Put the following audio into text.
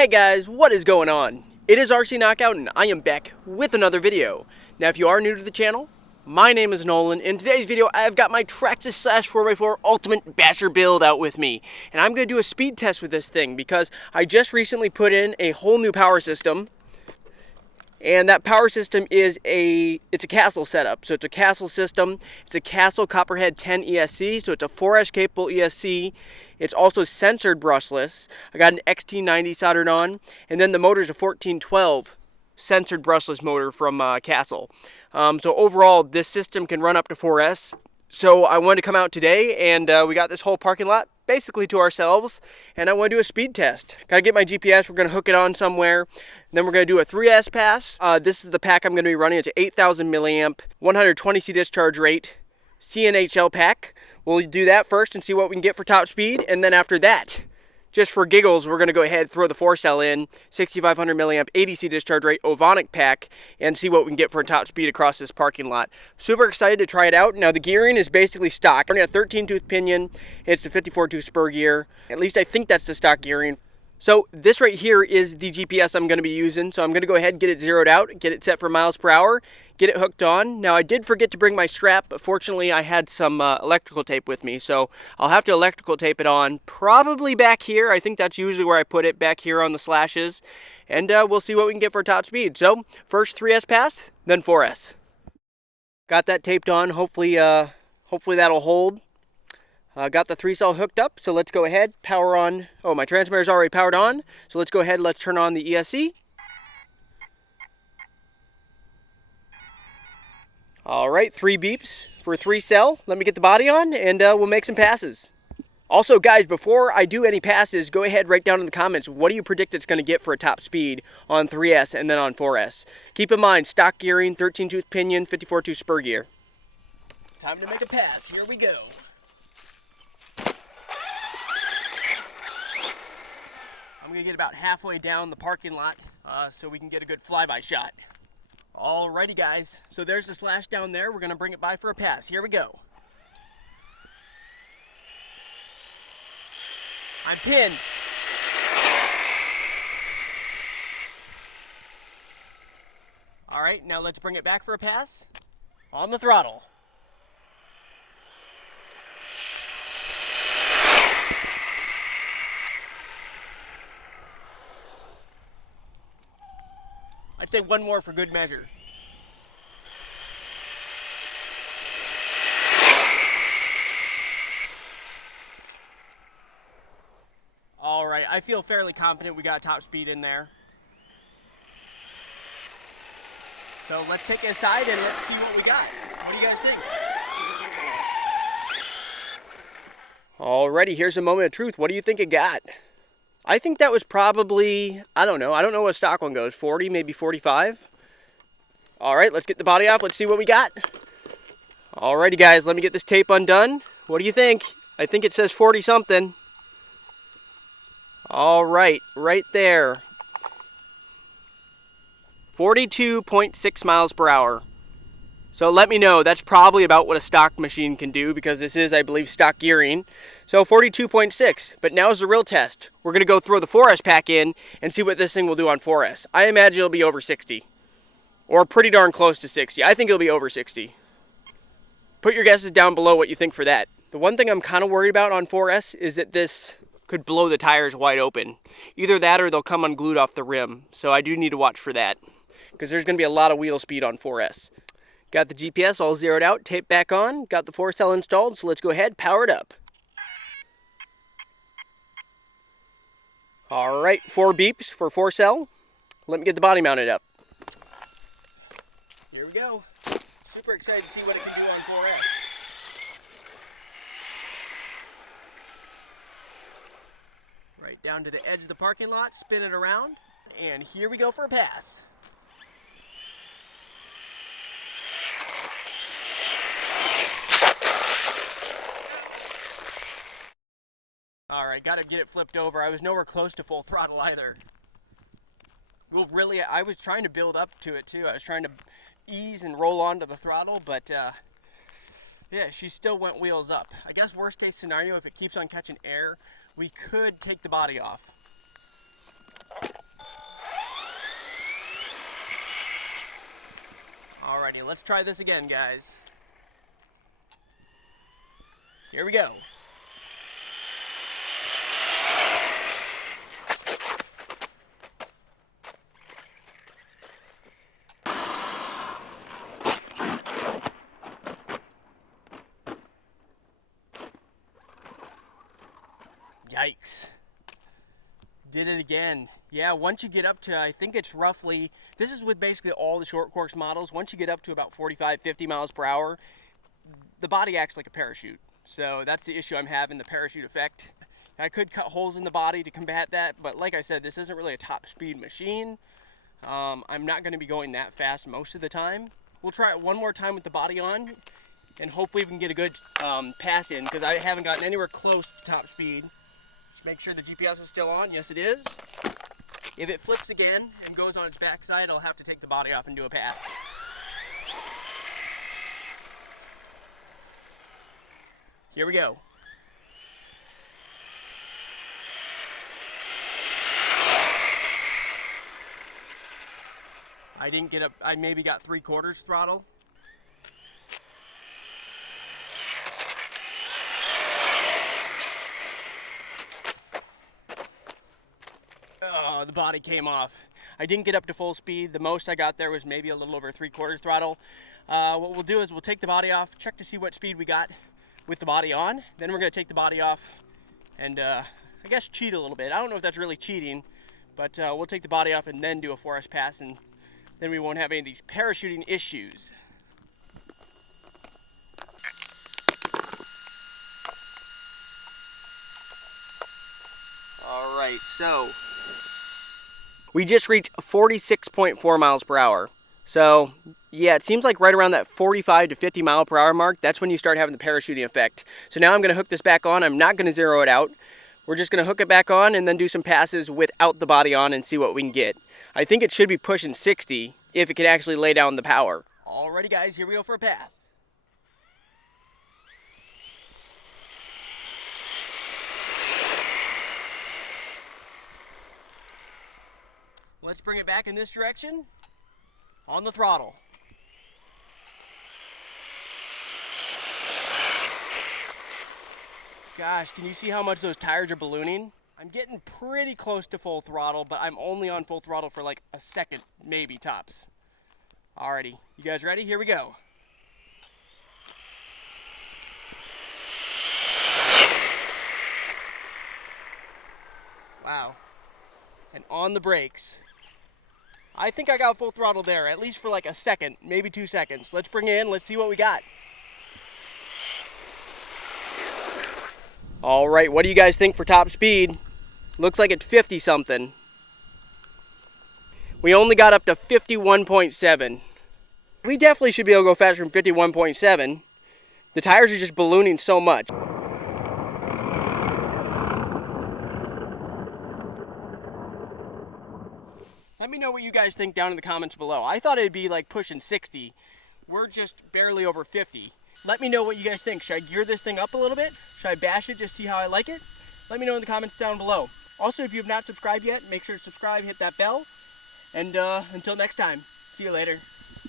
Hey guys, what is going on? It is RC Knockout and I am back with another video. Now if you are new to the channel, my name is Nolan. In today's video I've got my Traxxas Slash 4x4 Ultimate Basher build out with me. And I'm going to do a speed test with this thing because I just recently put in a whole new power system. And that power system is it's a Castle setup. So it's a Castle system. It's a Castle Copperhead 10 ESC. So it's a 4S capable ESC. It's also sensored brushless. I got an XT90 soldered on. And then the motor is a 1412 sensored brushless motor from Castle. So overall, this system can run up to 4S. So I wanted to come out today and we got this whole parking lot basically to ourselves, and I want to do a speed test. Gotta get my GPS, we're gonna hook it on somewhere, then we're gonna do a 3S pass. This is the pack I'm gonna be running. It's an 8,000 milliamp, 120C discharge rate, CNHL pack. We'll do that first and see what we can get for top speed, and then after that, just for giggles, we're gonna go ahead and throw the 4-cell in, 6,500 milliamp, 80C discharge rate, Ovonic pack, and see what we can get for top speed across this parking lot. Super excited to try it out. Now the gearing is basically stock. We're running a 13-tooth pinion. It's the 54-tooth spur gear. At least I think that's the stock gearing. So this right here is the GPS I'm gonna be using. So I'm gonna go ahead and get it zeroed out, get it set for miles per hour, get it hooked on. Now I did forget to bring my strap, but fortunately I had some electrical tape with me. So I'll have to electrical tape it on, probably back here. I think that's usually where I put it, back here on the slashes. And we'll see what we can get for top speed. So first 3S pass, then 4S. Got that taped on, hopefully that'll hold. Got the 3-cell hooked up, so let's go ahead, power on. Oh, my transmitter is already powered on, so let's go ahead, let's turn on the ESC. All right, 3 beeps for 3-cell. Let me get the body on, and we'll make some passes. Also, guys, before I do any passes, go ahead, write down in the comments, what do you predict it's going to get for a top speed on 3S and then on 4S? Keep in mind, stock gearing, 13-tooth pinion, 54-tooth spur gear. Time to make a pass. Here we go. I'm gonna get about halfway down the parking lot so we can get a good flyby shot. Alrighty guys, so there's the Slash down there. We're gonna bring it by for a pass. Here we go. I'm pinned. Alright, now let's bring it back for a pass. On the throttle. I'd say one more for good measure. All right, I feel fairly confident we got top speed in there. So let's take it aside and let's see what we got. What do you guys think? Alrighty, here's a moment of truth. What do you think it got? I think that was probably, I don't know what stock one goes, 40, maybe 45. All right, let's get the body off. Let's see what we got. Alrighty, guys, let me get this tape undone. What do you think? I think it says 40 something. All right, right there. 42.6 miles per hour. So let me know, that's probably about what a stock machine can do because this is, I believe, stock gearing. So 42.6, but now is the real test. We're gonna go throw the 4S pack in and see what this thing will do on 4S. I imagine it'll be over 60, or pretty darn close to 60. I think it'll be over 60. Put your guesses down below what you think for that. The one thing I'm kind of worried about on 4S is that this could blow the tires wide open. Either that or they'll come unglued off the rim. So I do need to watch for that because there's gonna be a lot of wheel speed on 4S. Got the GPS all zeroed out, tape back on, got the 4-cell installed, so let's go ahead, power it up. All right, 4 beeps for 4-cell. Let me get the body mounted up. Here we go. Super excited to see what it can do on 4S. Right down to the edge of the parking lot, spin it around, and here we go for a pass. All right, gotta get it flipped over. I was nowhere close to full throttle either. Well, really, I was trying to build up to it too. I was trying to ease and roll onto the throttle, but Yeah, she still went wheels up. I guess worst case scenario, if it keeps on catching air, we could take the body off. Okay, let's try this again, guys. Here we go. Yikes. Did it again. Yeah, once you get up to, I think it's roughly, this is with basically all the short course models, once you get up to about 45, 50 miles per hour, the body acts like a parachute. So that's the issue I'm having, the parachute effect. I could cut holes in the body to combat that, but like I said, this isn't really a top speed machine. I'm not going to be going that fast most of the time. We'll try it one more time with the body on, and hopefully we can get a good pass in, because I haven't gotten anywhere close to top speed. Make sure the GPS is still on. Yes, it is. If it flips again and goes on its backside, I'll have to take the body off and do a pass. Here we go. I didn't get up, I maybe got 3/4 throttle. Oh, the body came off. I didn't get up to full speed. The most I got there was maybe a little over 3/4 throttle. What we'll do is we'll take the body off, check to see what speed we got with the body on. Then we're going to take the body off and I guess cheat a little bit. I don't know if that's really cheating, but we'll take the body off and then do a forest pass, and then we won't have any of these parachuting issues. All right, so we just reached 46.4 miles per hour. So yeah, it seems like right around that 45 to 50 mile per hour mark, that's when you start having the parachuting effect. So now I'm gonna hook this back on. I'm not gonna zero it out. We're just gonna hook it back on and then do some passes without the body on and see what we can get. I think it should be pushing 60 if it can actually lay down the power. Alrighty guys, here we go for a pass. Let's bring it back in this direction on the throttle. Gosh, can you see how much those tires are ballooning? I'm getting pretty close to full throttle, but I'm only on full throttle for like a second, maybe tops. Alrighty, you guys ready? Here we go. Wow. And on the brakes. I think I got full throttle there, at least for like a second, maybe 2 seconds. Let's bring it in, let's see what we got. All right, what do you guys think for top speed? Looks like it's 50 something. We only got up to 51.7. We definitely should be able to go faster than 51.7. The tires are just ballooning so much. Let me know what you guys think down in the comments below. I thought it'd be like pushing 60. We're just barely over 50. Let me know what you guys think. Should I gear this thing up a little bit? Should I bash it, just see how I like it? Let me know in the comments down below. Also, if you have not subscribed yet, make sure to subscribe, hit that bell. And until next time, see you later.